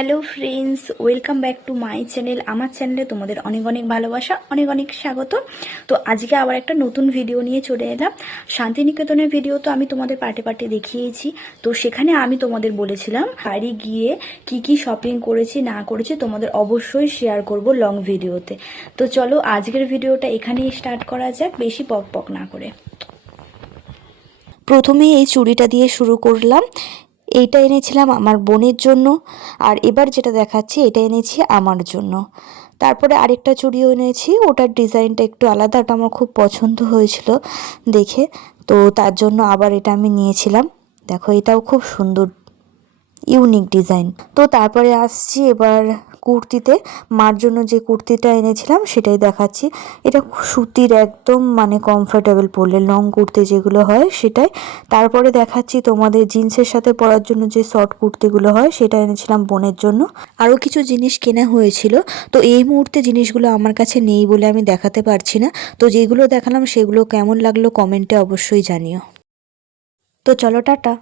Hello friends, welcome back to my channel. আমার চ্যানেলে তোমাদের অনেক অনেক ভালোবাসা, অনেক অনেক স্বাগত। তো আজকে আবার একটা নতুন ভিডিও নিয়ে চলে এলাম। শান্তিনিকেতনের ভিডিও তো আমি তোমাদের পার্টে পার্টে দেখিয়েছি। তো সেখানে আমি তোমাদের বলেছিলাম বাড়ি গিয়ে কি কি শপিং করেছি না করেছি তোমাদের অবশ্যই শেয়ার করব লং ভিডিওতে। তো চলো আজকের ভিডিওটা এখানেই স্টার্ট করা যাক, বেশি পক পক না করে। প্রথমে এই চুড়িটা দিয়ে শুরু করলাম। এইটা এনেছিলাম আমার বোনের জন্য, আর এবার যেটা দেখাচ্ছি এটা এনেছি আমার জন্য। তারপরে আরেকটা চুড়িও এনেছি, ওটার ডিজাইনটা একটু আলাদা, ওটা আমার খুব পছন্দ হয়েছিল দেখে, তো তার জন্য আবার এটা আমি নিয়েছিলাম। দেখো এটাও খুব সুন্দর, ইউনিক ডিজাইন। তো তারপরে আসছি এবার কুর্তিতে। মার জন্য যে কুর্তিটা এনেছিলাম সেটাই দেখাচ্ছি। এটা সুতির, একদম মানে কমফোর্টেবল, পরলে লং কুর্তি যেগুলো হয় সেটাই। তারপরে দেখাচ্ছি তোমাদের জিন্সের সাথে পরার জন্য যে শর্ট কুর্তিগুলো হয়, সেটা এনেছিলাম বোনের জন্য। আরও কিছু জিনিস কেনা হয়েছিল, তো এই মুহূর্তে জিনিসগুলো আমার কাছে নেই বলে আমি দেখাতে পারছি না। তো যেগুলো দেখালাম সেগুলো কেমন লাগলো কমেন্টে অবশ্যই জানিও। তো চলো টাটা।